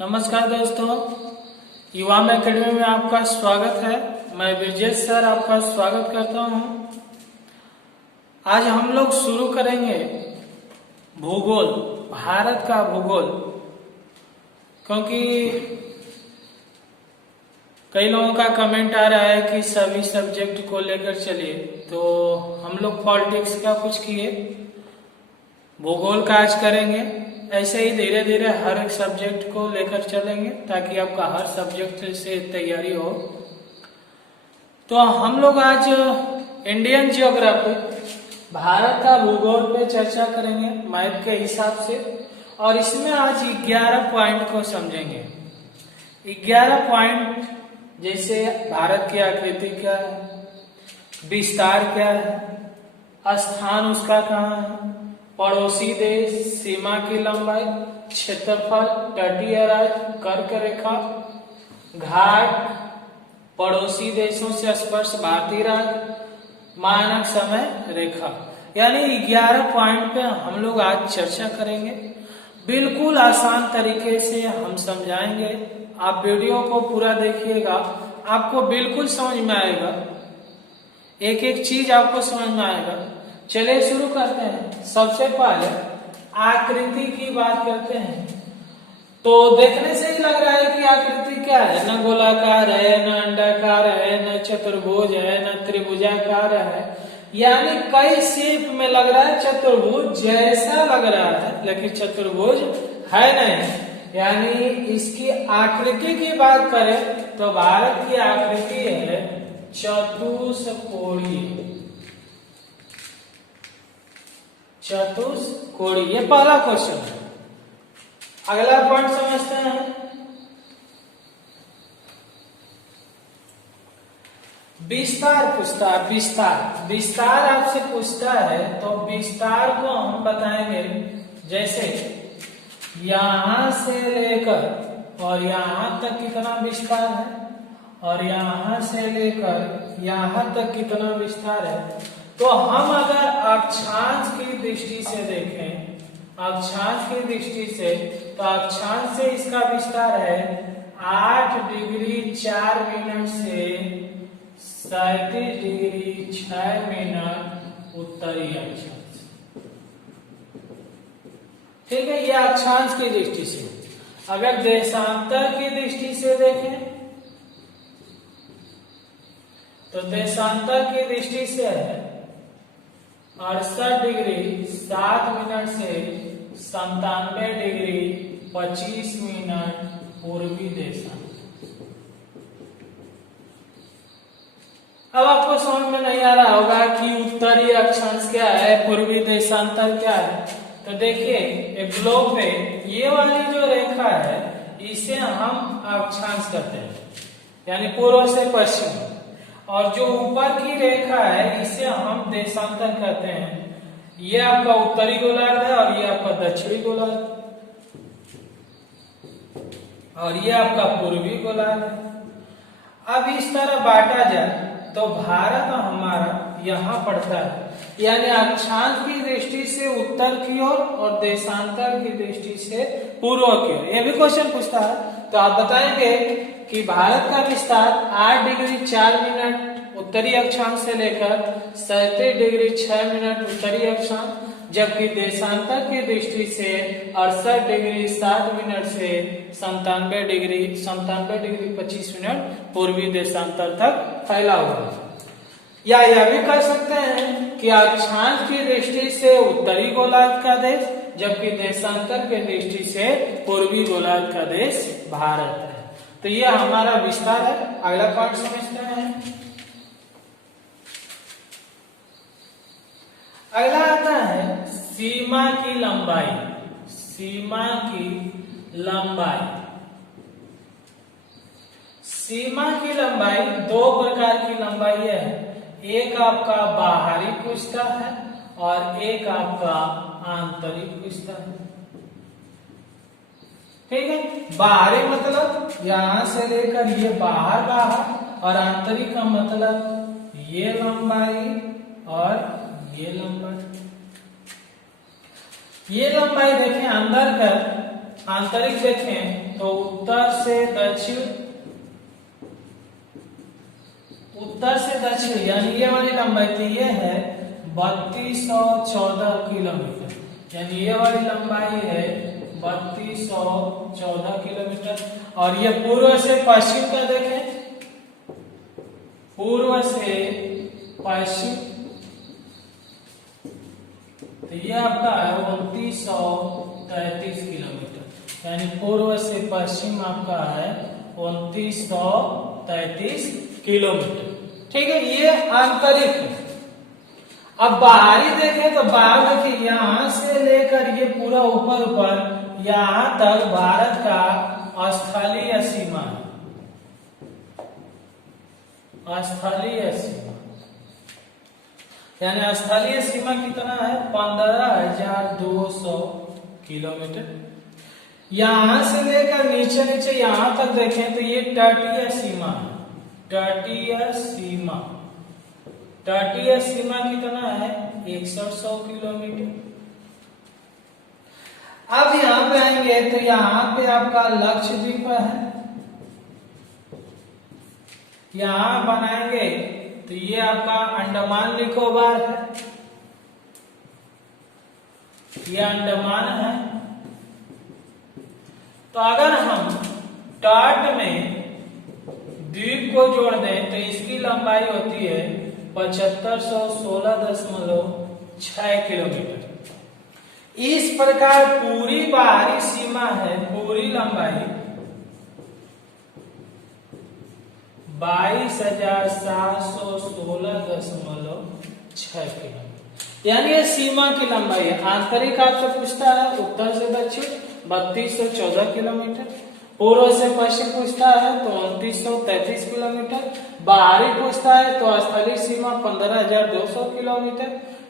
नमस्कार दोस्तों, युवाम एकेडमी में आपका स्वागत है। मैं ब्रजेश सर आपका स्वागत करता हूं। आज हम लोग शुरू करेंगे भूगोल, भारत का भूगोल, क्योंकि कई लोगों का कमेंट आ रहा है कि सभी सब्जेक्ट को लेकर चलिए, तो हम लोग पॉलिटिक्स का कुछ किए, भूगोल का आज करेंगे। ऐसे ही धीरे धीरे हर एक सब्जेक्ट को लेकर चलेंगे ताकि आपका हर सब्जेक्ट से तैयारी हो। तो हम लोग आज इंडियन जियोग्राफी, भारत का भूगोल पे चर्चा करेंगे मैथ के हिसाब से, और इसमें आज 11 पॉइंट को समझेंगे। 11 पॉइंट जैसे भारत की आकृति क्या है, विस्तार क्या है, स्थान उसका कहाँ है, पड़ोसी देश, सीमा की लंबाई, क्षेत्रफल, तटीय राज्य, कर्क रेखा, घाट, पड़ोसी देशों से स्पर्श, भारतीय राज्य, मानक समय रेखा, यानी 11 पॉइंट पे हम लोग आज चर्चा करेंगे। बिल्कुल आसान तरीके से हम समझाएंगे। आप वीडियो को पूरा देखिएगा, आपको बिल्कुल समझ में आएगा, एक एक चीज आपको समझ में आएगा। चलिए शुरू करते हैं। सबसे पहले आकृति की बात करते हैं। तो देखने से ही लग रहा है कि आकृति क्या है, न गोलाकार है, न अंडाकार है, न चतुर्भुज है, न त्रिभुजाकार है, यानी कई शेप में लग रहा है चतुर्भुज जैसा लग रहा है, लेकिन चतुर्भुज है नहीं। यानी इसकी आकृति की बात करें तो भारत की आकृति है चतुष्कोणीय। चतुष्कोणीय, ये पहला क्वेश्चन है। अगला पॉइंट समझते हैं। विस्तार पूछता है, विस्तार आपसे पूछता है, तो विस्तार को हम बताएंगे जैसे यहां से लेकर और यहां तक कितना विस्तार है, और यहां से लेकर यहां तक कितना विस्तार है। तो हम अगर अक्षांश की दृष्टि से देखें, अक्षांश की दृष्टि से, तो अक्षांश से इसका विस्तार है 8 डिग्री 4 मिनट से 37 डिग्री 6 मिनट उत्तरी अक्षांश। ठीक है, यह अक्षांश की दृष्टि से। अगर देशांतर की दृष्टि से देखें तो देशांतर की दृष्टि से है 68 डिग्री 7 मिनट से 97 डिग्री 25 मिनट पूर्वी देशांतर। अब आपको समझ में नहीं आ रहा होगा कि उत्तरी अक्षांश क्या है, पूर्वी देशांतर क्या है। तो देखिए एक ग्लोब पे ये वाली जो रेखा है इसे हम अक्षांश कहते हैं, यानी पूर्व से पश्चिम, और जो ऊपर की रेखा है इसे हम देशांतर कहते हैं। ये आपका उत्तरी गोलार्ध है और ये आपका दक्षिणी गोलार्ध, और ये आपका पूर्वी गोलार्ध है। अब इस तरह बांटा जाए तो भारत हमारा यहाँ पड़ता है, यानी अक्षांश की दृष्टि से उत्तर की ओर और देशांतर की दृष्टि से पूर्व की ओर। ये भी क्वेश्चन पूछता है, तो आप बताएंगे कि भारत का विस्तार 8 डिग्री 4 मिनट उत्तरी अक्षांश से लेकर 37 डिग्री 6 मिनट उत्तरी अक्षांश, जबकि देशांतर की दृष्टि से 68 डिग्री 7 मिनट से 97 डिग्री 25 मिनट पूर्वी देशांतर तक फैला हुआ है। या यह भी कह सकते हैं कि अक्षांश की दृष्टि से उत्तरी गोलार्ध का देश, जबकि देशांतर की दृष्टि से पूर्वी गोलार्ध का देश भारत है। तो यह हमारा विस्तार है। अगला पार्ट समझते हैं। अगला आता है सीमा की लंबाई। सीमा की लंबाई, सीमा की लंबाई दो प्रकार की लंबाई है। एक आपका बाहरी पूछता है और एक आपका आंतरिक पूछता है। ठीक है, बाहरी मतलब यहां से लेकर ये बाहर, और आंतरिक का मतलब ये लंबाई और ये लंबाई। ये लंबाई देखें अंदर का आंतरिक देखें तो उत्तर से दक्षिण यानी ये वाली लंबाई थी, ये है 3214 किलोमीटर, यानी ये वाली लंबाई है 3214 किलोमीटर। और ये पूर्व से पश्चिम का देखें, पूर्व से पश्चिम तो ये आपका है 2933 किलोमीटर, यानी पूर्व से पश्चिम आपका है 2933 किलोमीटर। ठीक है, ये आंतरिक है। अब बाहरी देखें तो बाहर देखिए, यहां से लेकर ये पूरा ऊपर यहां तक भारत का स्थलीय सीमा है, स्थलीय सीमा, यानी स्थलीय सीमा कितना है 15,200 किलोमीटर। यहां से लेकर नीचे यहां तक देखें तो ये तटीय सीमा है, तटीय सीमा कितना है 6100 किलोमीटर। अब यहां पे आएंगे तो यहां पे आपका लक्षद्वीप है, यहां बनाएंगे तो ये आपका अंडमान निकोबार है, ये अंडमान है। तो अगर हम तट में द्वीप को जोड़ दें तो इसकी लंबाई होती है 7516.6 किलोमीटर। इस प्रकार पूरी बाहरी सीमा है, पूरी लंबाई 22,716.6 किलोमीटर, यानी ये सीमा की लंबाई है। आंतरिक आपसे पूछता है उत्तर से दक्षिण 3214 किलोमीटर, पूर्व से पश्चिम पूछता है तो 2933 किलोमीटर, बाहरी पूछता है तो स्थलीय सीमा 15,200 किलोमीटर,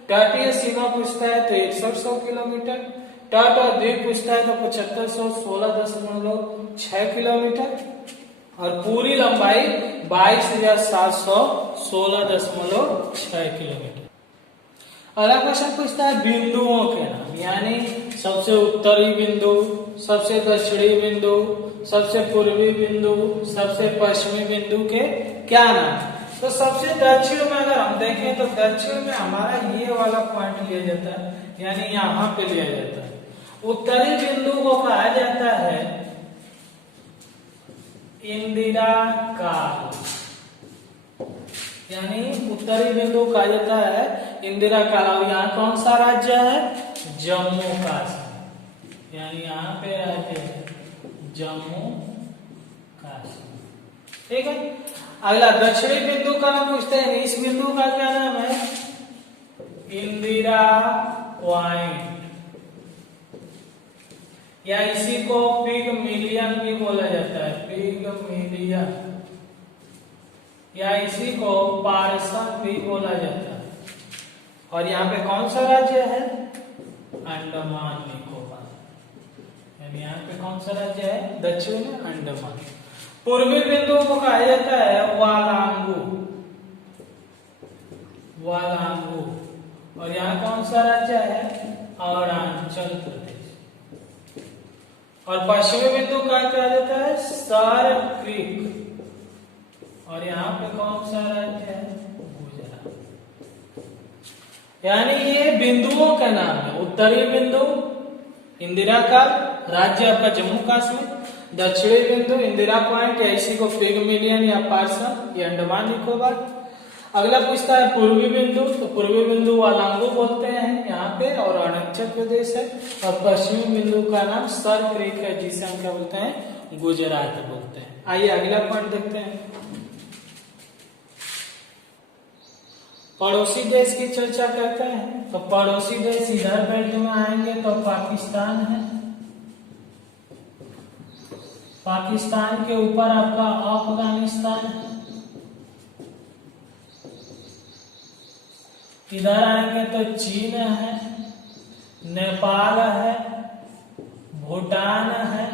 तटीय सीमा पूछता है तो 6100 किलोमीटर, तट और द्वीप पूछता है तो 7516.6 किलोमीटर, और पूरी लंबाई 22,716.6 किलोमीटर। अगला क्वेश्चन पूछता है बिंदुओं के नाम, यानी सबसे उत्तरी बिंदु, सबसे दक्षिणी बिंदु, सबसे पूर्वी बिंदु, सबसे पश्चिमी बिंदु के क्या नाम। तो सबसे दक्षिण में अगर हम देखें तो दक्षिण में हमारा ये वाला पॉइंट लिया जाता है, यानी यहाँ पे लिया जाता है। उत्तरी बिंदु को कहा जाता है इंदिरा काल, यानी उत्तरी बिंदु कहा जाता है इंदिरा काल। और यहाँ कौन सा राज्य है जम्मू कश्मीर, यानी यहाँ पे राज्य है जम्मू कश्मीर। ठीक है, अगला दक्षिणी बिंदु का नाम पूछते हैं, इस बिंदु का क्या नाम है इंदिरा पॉइंट, या इसी को पिगमिलियन भी बोला जाता है, पिगमिलियन, या इसी को पारसन भी बोला जाता है। और यहाँ पे कौन सा राज्य है अंडमान निकोबार, यानी यहाँ पे कौन सा राज्य है दक्षिण में अंडमान। पूर्वी बिंदु को कहा जाता है वालांगू, वालांगू, और यहाँ कौन सा राज्य है अरुणाचल प्रदेश। और पश्चिमी बिंदु का कहा जाता है सर क्रीक, और यहाँ पे कौन सा राज्य है गुजरात। यानी ये बिंदुओं का नाम है। उत्तरी बिंदु इंदिरा काल, राज्य आपका जम्मू कश्मीर। दक्षिणी बिंदु इंदिरा पॉइंट, या इसी को पिगमिलियन या पारसन, ये अंडमान निकोबार। अगला पूछता है पूर्वी बिंदु, तो पूर्वी बिंदु वालांगू बोलते हैं यहाँ पे, और अरुणाचल प्रदेश है। और पश्चिमी बिंदु का नाम सर क्रीक है, जिसे हम क्या बोलते हैं गुजरात बोलते हैं। आइए अगला पॉइंट देखते हैं। पड़ोसी देश की चर्चा करते हैं। तो पड़ोसी देश इधर बेल्ट में आएंगे तो पाकिस्तान है, पाकिस्तान के ऊपर आपका अफगानिस्तान है। इधर आएंगे तो चीन है, नेपाल है, भूटान है।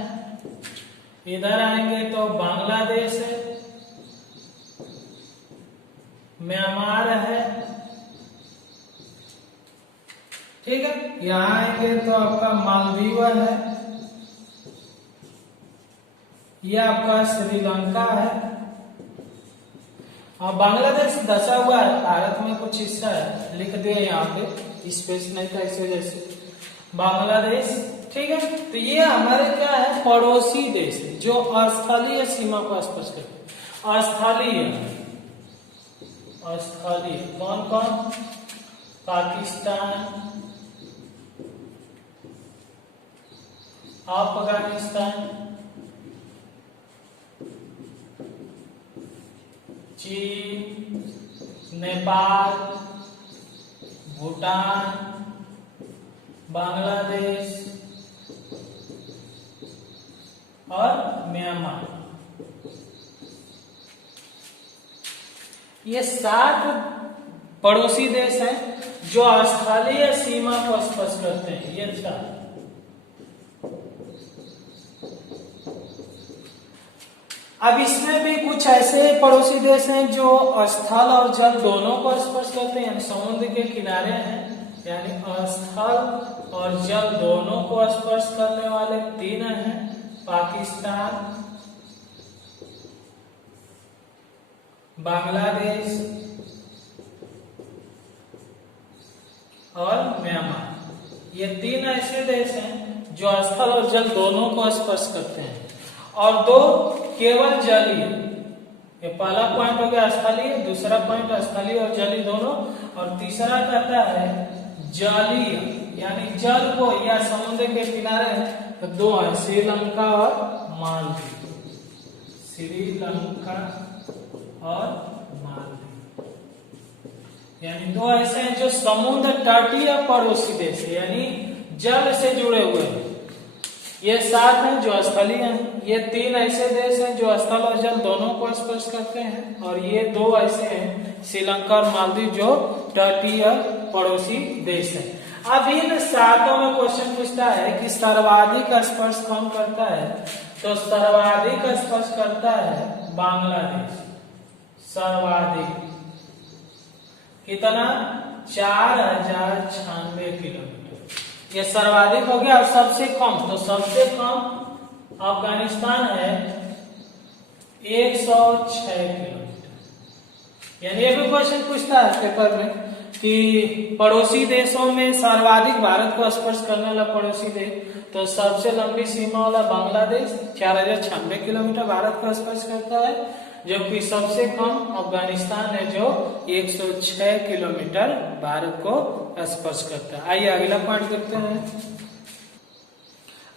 इधर आएंगे तो बांग्लादेश है, म्यांमार है। ठीक है, यहाँ आएंगे तो आपका मालदीव है, ये आपका श्रीलंका है। और बांग्लादेश दसा हुआ है, भारत में कुछ हिस्सा है, लिख दिया यहाँ पे, स्पेस नहीं था इस वजह से। बांग्लादेश, ठीक है। तो ये हमारे क्या है, पड़ोसी देश है जो अस्थलीय सीमा को स्पर्श करते हैं। स्थलीय कौन कौन, पाकिस्तान, अफगानिस्तान, चीन, नेपाल, भूटान, बांग्लादेश और म्यांमार। ये 7 पड़ोसी देश हैं जो स्थलीय सीमा को स्पर्श करते हैं। ये 4। अब इसमें भी कुछ ऐसे पड़ोसी देश हैं जो स्थल और जल दोनों को स्पर्श करते हैं, यानी समुद्र के किनारे हैं, यानी स्थल और जल दोनों को स्पर्श करने वाले 3 हैं, पाकिस्तान, बांग्लादेश और म्यांमार। ये 3 ऐसे देश हैं जो स्थल और जल दोनों को स्पर्श करते हैं, और 2 केवल जलीय। ये पहला पॉइंट हो गया स्थलीय, दूसरा पॉइंट स्थलीय और जलीय दोनों, और तीसरा कहता है जलीय, यानी जल को या समुद्र के किनारे हैं तो 2 है, श्रीलंका और मालदीव। श्रीलंका और मालदीव, यानी 2 ऐसे हैं जो समुद्र तटीय पड़ोसी देश है, यानी जल से जुड़े हुए हैं। ये 7 हैं जो स्थलीय हैं। ये 3 ऐसे देश हैं जो स्थल और जल दोनों को स्पर्श करते हैं, और ये 2 ऐसे हैं, श्रीलंका और मालदीव, जो तटीय पड़ोसी देश हैं। अब इन 7 में क्वेश्चन पूछता है कि सर्वाधिक स्पर्श कौन करता है, तो सर्वाधिक स्पर्श करता है बांग्लादेश। सर्वाधिक कितना, 4096 किलोमीटर, ये सर्वाधिक हो गया। और सबसे कम, तो सबसे कम अफगानिस्तान है 106 किलोमीटर। यानी ये भी क्वेश्चन पूछता है पेपर में कि पड़ोसी देशों में सर्वाधिक भारत को स्पर्श करने वाला पड़ोसी देश, तो सबसे लंबी सीमा वाला बांग्लादेश 4096 किलोमीटर भारत को स्पर्श करता है, जबकि सबसे कम अफगानिस्तान है जो 106 किलोमीटर भारत को स्पर्श करता है। आइए अगला पॉइंट देखते हैं।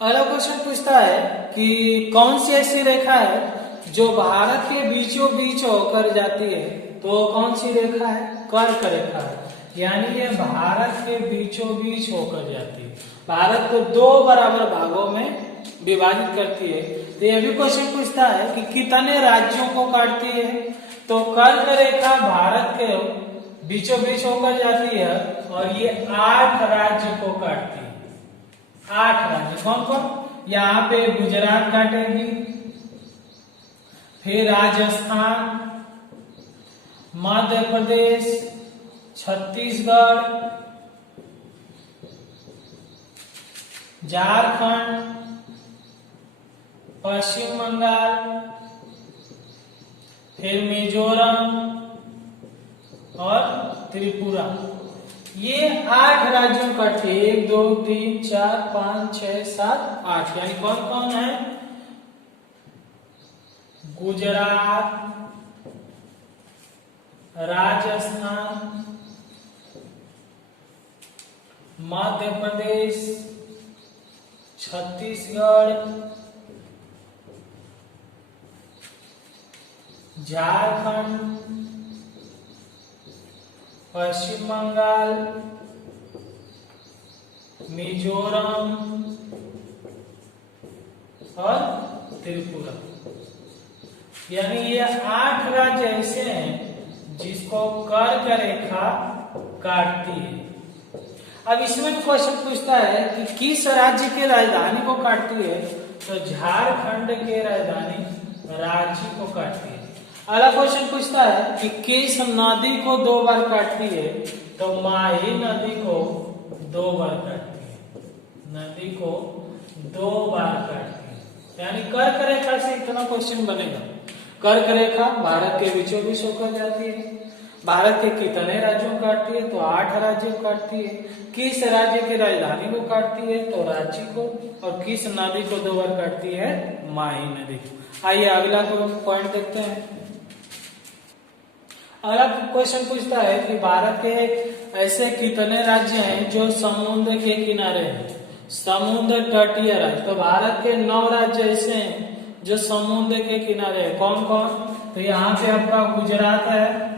अगला क्वेश्चन पूछता है कि कौन सी ऐसी रेखा है जो भारत के बीचों बीच होकर जाती है, तो कौन सी रेखा है, कर्क रेखा है, यानी ये भारत के बीचों बीच होकर जाती है, भारत को 2 बराबर भागों में विभाजित करती है। तो ये भी क्वेश्चन पूछता है कि कितने राज्यों को काटती है, तो कर्क रेखा भारत के बीचों बीच होकर जाती है, और ये 8 राज्य को काटती है। 8 राज्य कौन कौन, यहाँ पे गुजरात काटेगी, फिर राजस्थान, मध्य प्रदेश, छत्तीसगढ़, झारखंड, पश्चिम बंगाल, फिर मिजोरम और त्रिपुरा। ये 8 राज्यों का 1 2 3 4 5 6 7 8, यानी कौन कौन है, गुजरात, राजस्थान, मध्य प्रदेश, छत्तीसगढ़, झारखंड, पश्चिम बंगाल, मिजोरम और त्रिपुरा। यानी ये 8 राज्य ऐसे हैं जिसको कर्क रेखा काटती है। अब इसमें क्वेश्चन पूछता है कि किस राज्य के राजधानी को काटती है, तो झारखंड के राजधानी रांची को काटती है। अगला क्वेश्चन पूछता है कि किस नदी को 2 बार काटती है, तो माही नदी को 2 बार काटती है, नदी को 2 बार काटती है। यानी कर्क रेखा से इतना क्वेश्चन बनेगा। कर्क रेखा भारत के बीचों बीच होकर जाती है। भारत के कितने राज्यों को काटती है? तो 8 राज्यों को काटती है। किस राज्य की राजधानी को काटती है? तो रांची को। और किस नदी को 2 बार काटती है? माही नदी को। आइए अगला पॉइंट देखते हैं। अगला क्वेश्चन पूछता है कि भारत के ऐसे कितने राज्य हैं जो समुद्र के किनारे हैं? समुद्र तटीय राज्य। तो भारत के 9 राज्य ऐसे हैं जो समुद्र के किनारे हैं। कौन कौन? तो यहाँ पे आपका गुजरात है,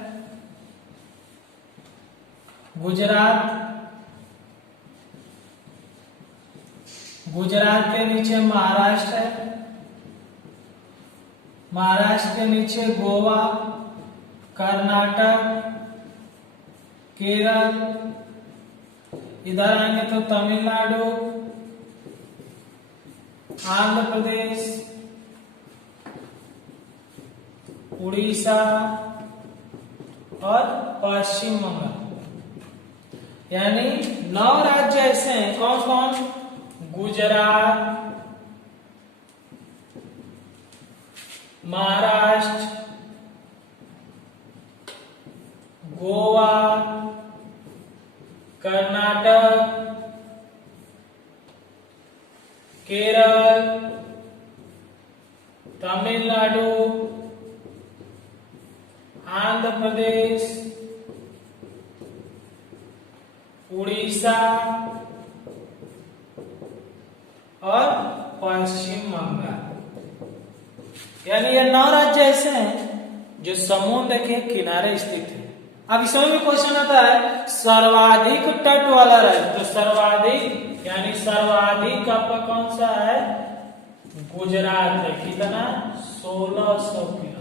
गुजरात के नीचे महाराष्ट्र है, महाराष्ट्र के नीचे गोवा, कर्नाटक, केरल, इधर आएंगे तो तमिलनाडु, आंध्र प्रदेश, उड़ीसा और पश्चिम बंगाल। यानी 9 राज्य ऐसे हैं। कौन कौन? गुजरात, महाराष्ट्र, गोवा, कर्नाटक, केरल, तमिलनाडु, आंध्र प्रदेश, उड़ीसा और पश्चिम बंगाल। यानी ये 9 राज्य ऐसे हैं जो समुद्र के किनारे स्थित है। अब इसमें भी क्वेश्चन आता है सर्वाधिक तट वाला राज्य। तो सर्वाधिक यानी सर्वाधिक आपका कौन सा है? गुजरात है। कितना? 1600 किलोमीटर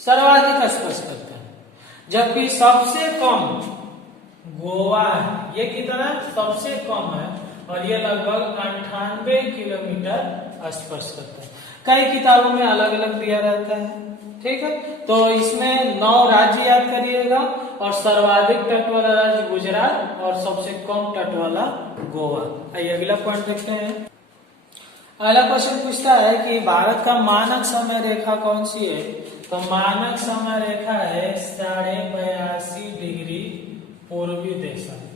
सर्वाधिक स्पर्श करता है। जबकि सबसे कम गोवा है। ये कितना? सबसे कम है और ये लगभग 98 किलोमीटर स्पर्श करता है। कई किताबों में अलग अलग दिया रहता है। ठीक है, तो इसमें 9 राज्य याद करिएगा और सर्वाधिक तट वाला राज्य गुजरात और सबसे कम तट वाला गोवा। आइए अगला पॉइंट देखते हैं। अगला क्वेश्चन पूछता है कि भारत का मानक समय रेखा कौन सी है? तो मानक समय रेखा है 82.5 डिग्री पूर्वी देशांतर।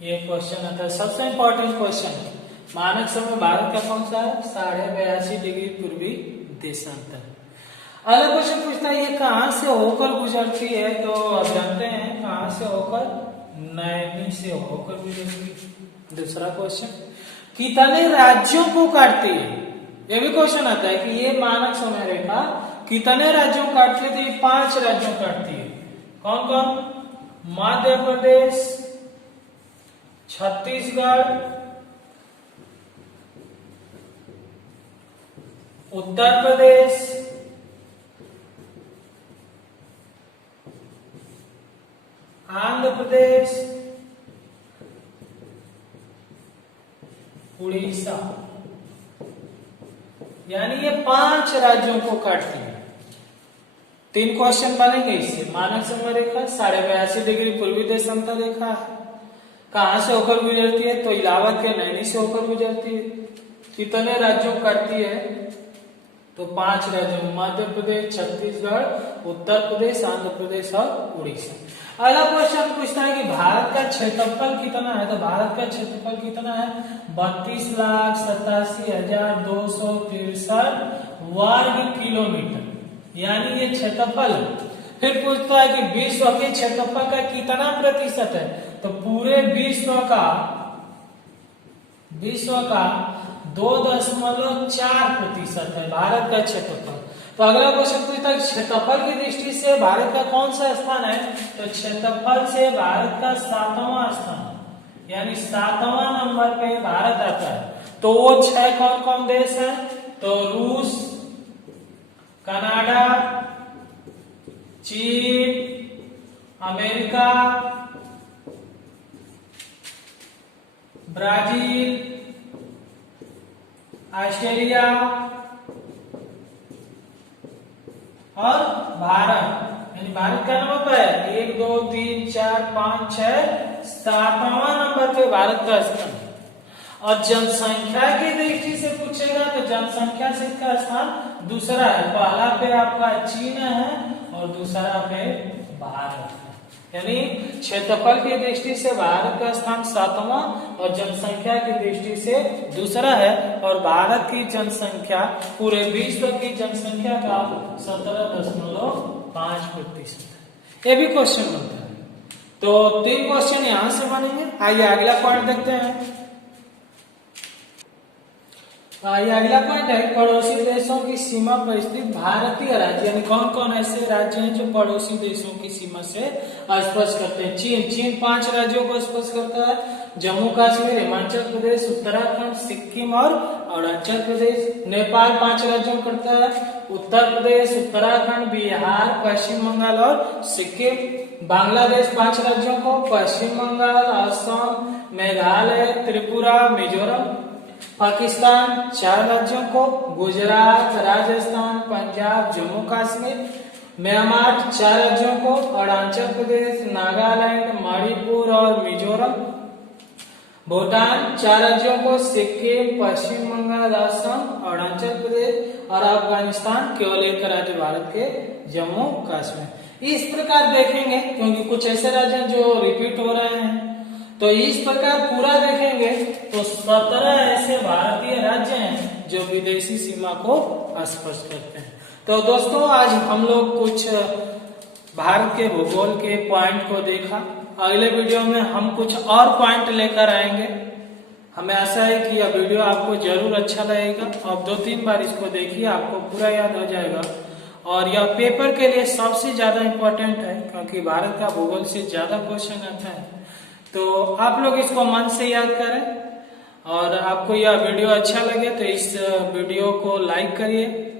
ये क्वेश्चन आता है, सबसे इंपॉर्टेंट क्वेश्चन। मानक समय भारत का कौन सा है? 82.5 डिग्री पूर्वी देशांतर। अगला क्वेश्चन पूछता है ये कहां से होकर गुजरती है? तो आप जानते हैं कहां से होकर? नैनी से होकर गुजरती है। दूसरा क्वेश्चन, कितने राज्यों को काटती है? ये भी क्वेश्चन आता है कि ये मानक समय रेखा कितने राज्यों को काटती है? तो ये 5 राज्यों को काटती है। कौन कौन? मध्य प्रदेश, छत्तीसगढ़, उत्तर प्रदेश, आंध्र प्रदेश, उड़ीसा। यानी ये 5 राज्यों को काटती है। 3 क्वेश्चन बनेंगे इससे। मानक समय रेखा 82.5 डिग्री पूर्वी देशांतर रेखा है। कहां से होकर गुजरती है? तो इलाहाबाद के नैनी से होकर गुजरती है। कितने राज्यों को काटती है? तो 5 राज्यों, मध्य प्रदेश, छत्तीसगढ़, उत्तर प्रदेश, आंध्र प्रदेश और उड़ीसा। अगला क्वेश्चन पूछता है कि भारत का क्षेत्रफल कितना है? तो भारत का क्षेत्रफल कितना है? 32,87,263 वर्ग किलोमीटर। यानी ये क्षेत्रफल। फिर पूछता है कि विश्व के क्षेत्रफल का कितना प्रतिशत है? तो पूरे विश्व का 2.4% है भारत का क्षेत्रफल। तो अगला क्वेश्चन पूछता है क्षेत्रफल की दृष्टि से भारत का कौन सा स्थान है? तो क्षेत्रफल से भारत का 7वां स्थान, यानी 7वां नंबर पे भारत आता है। तो वो 6 कौन कौन देश है? तो रूस, कनाडा, चीन, अमेरिका, ब्राजील, ऑस्ट्रेलिया और भारत। यानी भारत का नंबर पर है 1 2 3 4 5 6 7वां नंबर पे भारत का स्थान है। और जनसंख्या की दृष्टि से पूछेगा तो जनसंख्या से इसका स्थान दूसरा है। पहला पे आपका चीन है और दूसरा पे भारत है। यानी क्षेत्रफल की दृष्टि से भारत का स्थान 7वां और जनसंख्या की दृष्टि से दूसरा है। और भारत की जनसंख्या पूरे विश्व की जनसंख्या का 17.5% है। ये भी क्वेश्चन बनता है। तो 3 क्वेश्चन यहां से बनेंगे। आइए अगला पॉइंट देखते हैं। ये अगला पॉइंट है पड़ोसी देशों की सीमा पर स्थित भारतीय राज्य, यानी कौन कौन ऐसे राज्य हैं जो पड़ोसी देशों की सीमा से स्पर्श करते हैं। चीन 5 राज्यों को स्पर्श करता है। जम्मू कश्मीर, हिमाचल प्रदेश, उत्तराखंड, सिक्किम और अरुणाचल प्रदेश। नेपाल 5 राज्यों को करता है। उत्तर प्रदेश, उत्तराखंड, बिहार, पश्चिम बंगाल और सिक्किम। बांग्लादेश 5 राज्यों को, पश्चिम बंगाल, असम, मेघालय, त्रिपुरा, मिजोरम। पाकिस्तान 4 राज्यों को, गुजरात, राजस्थान, पंजाब, जम्मू कश्मीर। म्यांमार 4 राज्यों को, अरुणाचल प्रदेश, नागालैंड, मणिपुर और मिजोरम। भूटान 4 राज्यों को, सिक्किम, पश्चिम बंगाल, असम, अरुणाचल प्रदेश और अफगानिस्तान केवल एक राज्य भारत के जम्मू कश्मीर। इस प्रकार देखेंगे क्योंकि कुछ ऐसे राज्य जो रिपीट हो रहे हैं, तो इस प्रकार पूरा देखेंगे तो 17 ऐसे भारतीय राज्य हैं जो विदेशी सीमा को स्पर्श करते हैं। तो दोस्तों आज हम लोग कुछ भारत के भूगोल के पॉइंट को देखा। अगले वीडियो में हम कुछ और पॉइंट लेकर आएंगे। हमें आशा है कि यह वीडियो आपको जरूर अच्छा लगेगा। आप 2-3 बार इसको देखिए, आपको पूरा याद हो जाएगा। और यह पेपर के लिए सबसे ज्यादा इम्पोर्टेंट है क्योंकि भारत का भूगोल से ज्यादा क्वेश्चन आता है। तो आप लोग इसको मन से याद करें। और आपको यह वीडियो अच्छा लगे तो इस वीडियो को लाइक करिए,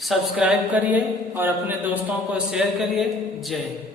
सब्सक्राइब करिए और अपने दोस्तों को शेयर करिए। जय हिंद।